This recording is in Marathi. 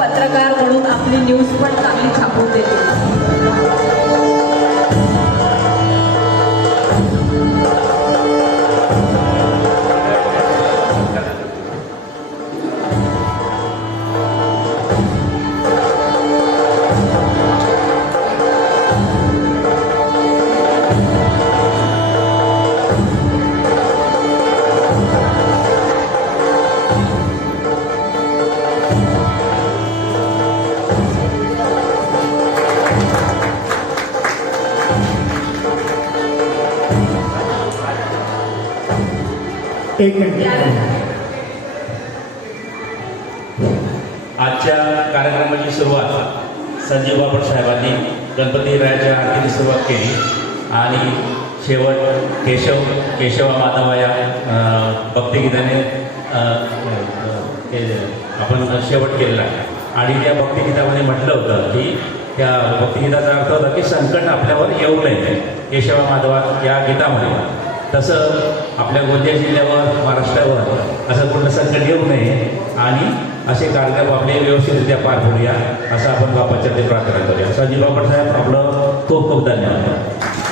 पत्रकार म्हणून आपली न्यूज पण चांगली छापून देतील. एक मिनिट. आजच्या कार्यक्रमाची सुरुवात संजीव बापट साहेबांनी गणपतीरायाच्या आरतीने सुरुवात केली आणि शेवट केशवा माधवा या भक्तिगीताने आपण शेवट केलेला आहे. आणि त्या भक्तिगीतामध्ये म्हटलं होतं की त्या भक्तिगीताचा अर्थ होता की संकट आपल्यावर येऊ नये केशवा माधवा या गीतामध्ये. तसं आपल्या गोंदिया जिल्ह्यावर महाराष्ट्रावर असं कुठलं संकट येऊ नये आणि असे कार्यक्रम आपले व्यवस्थितरित्या पार पडूया असं आपण बापाच्या ते प्रार्थना करूया. संजीव बापट साहेब आपलं खूप खूप धन्यवाद.